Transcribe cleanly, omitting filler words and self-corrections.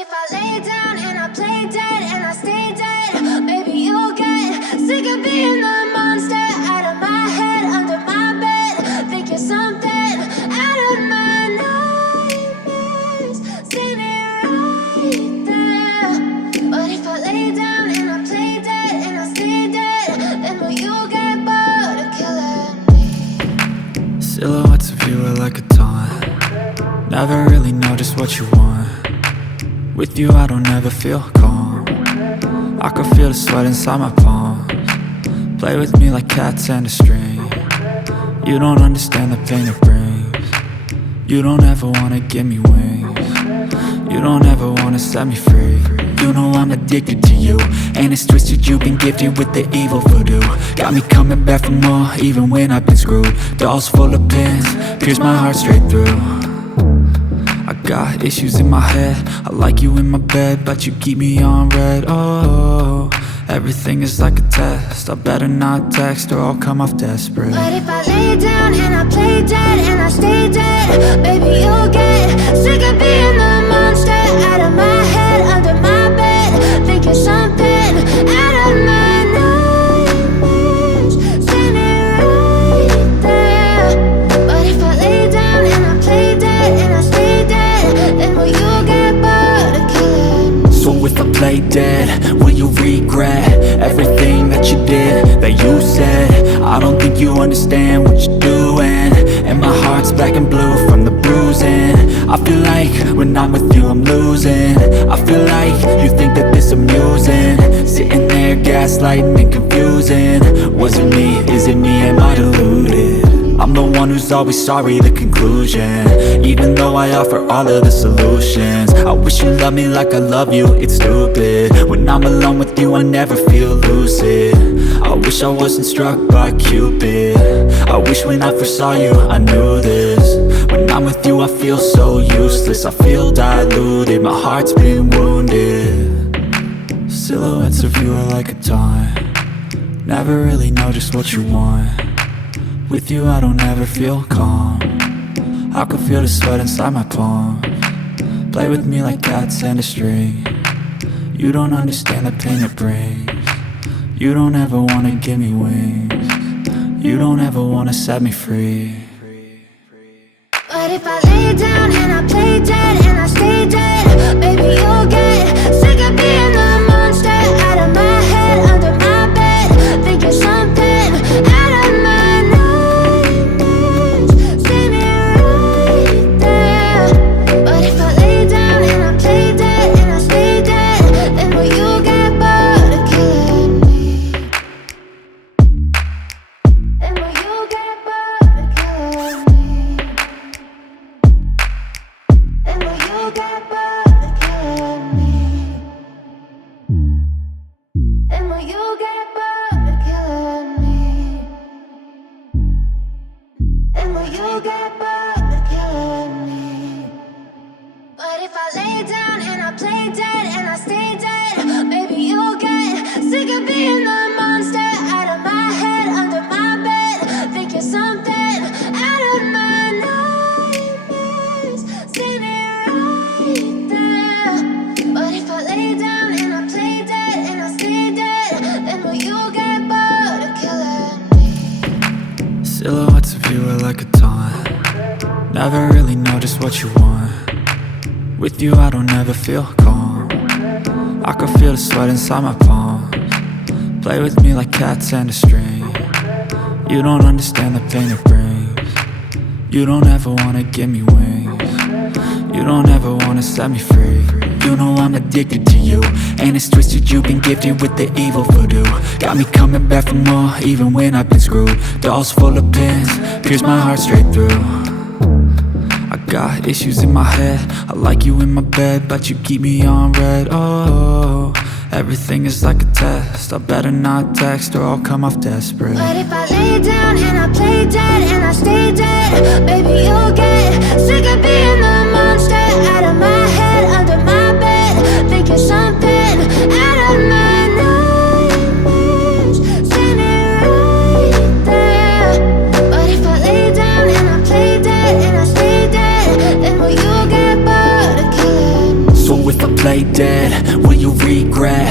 if I lay down and I play dead and I stay dead, maybe you'll get sick of being the monster out of my head, under my bed. Think you're something out of my nightmares, standing right there. But if I lay down and I play dead and I stay dead, then will you get bored of killing me? Silhouettes of you are like a taunt. Never really know just what you want. With you I don't ever feel calm. I can feel the sweat inside my palms. Play with me like cats and a string. You don't understand the pain it brings. You don't ever wanna give me wings. You don't ever wanna set me free. You know I'm addicted to you, and it's twisted, you've been gifted with the evil voodoo. Got me coming back for more, even when I've been screwed. Dolls full of pins, pierce my heart straight through. I got issues in my head, I like you in my bed, but you keep me on red. Oh, everything is like a test, I better not text or I'll come off desperate. But if I lay down and I play dead and I stay dead, baby you'll get sick of being the monster out of my head, under my bed. Think you're something out of my nightmares, standing right there. But if I lay down and I play dead and I stay dead, then will you get bored of killing me? So if I play dead, will you regret everything that you did, that you said? I don't think you understand what you're doing, and my heart's black and blue from the bruising. I feel like when I'm with you I'm losing. I feel like you think that this amusing, sitting there gaslighting and confusing. Was it me? Is it me? Am I deluded? I'm the one who's always sorry, the conclusion, even though I offer all of the solutions. I wish you loved me like I love you, it's stupid. When I'm alone with you I never feel lucid. I wish I wasn't struck by Cupid. I wish when I first saw you I knew this. When I'm with you I feel so useless, I feel diluted, my heart's been wounded. Silhouettes of you are like a taunt. Never really know just what you want. With you I don't ever feel calm. I can feel the sweat inside my palms. Play with me like cats and a string. You don't understand the pain it brings. You don't ever wanna give me wings. You don't ever wanna set me free. But if I lay down and I play dead and I stay dead, baby you'll get sick of being the monster out of my head, under my bed. Think you're something out of my nightmares, standing right there. But if I lay down and I play dead and I stay dead, then will you get bored of killing me? Then will you get bored of killing me? Then will you get bored of killing me? Then will you get bored of killing me? Then will you get bored of killing me? But if I lay down and I play dead and I stay dead, maybe you'll get sick of being the monster out of my head, under my bed. Think you're something out of my nightmares, standing right there. But if I lay down and I play dead and I stay dead, then will you get bored of killing me? Silhouettes of you are like a taunt. Never really know just what you want. With you I don't ever feel calm. I can feel the sweat inside my palms. Play with me like cats and a string. You don't understand the pain it brings. You don't ever wanna give me wings. You don't ever wanna set me free. You know I'm addicted to you, and it's twisted, you've been gifted with the evil voodoo. Got me coming back for more, even when I've been screwed. Dolls full of pins, pierce my heart straight through. I got issues in my head, I like you in my bed, but you keep me on red. Oh, everything is like a test, I better not text or I'll come off desperate. But if I lay down and I play dead and I stay dead, baby you'll get sick of being the monster out of my head, under my bed. Think you're something out of my nightmares, standing right there. But if I lay down and I play dead and I stay dead, then will you get bored of killing me? So if if I play dead? Will you regret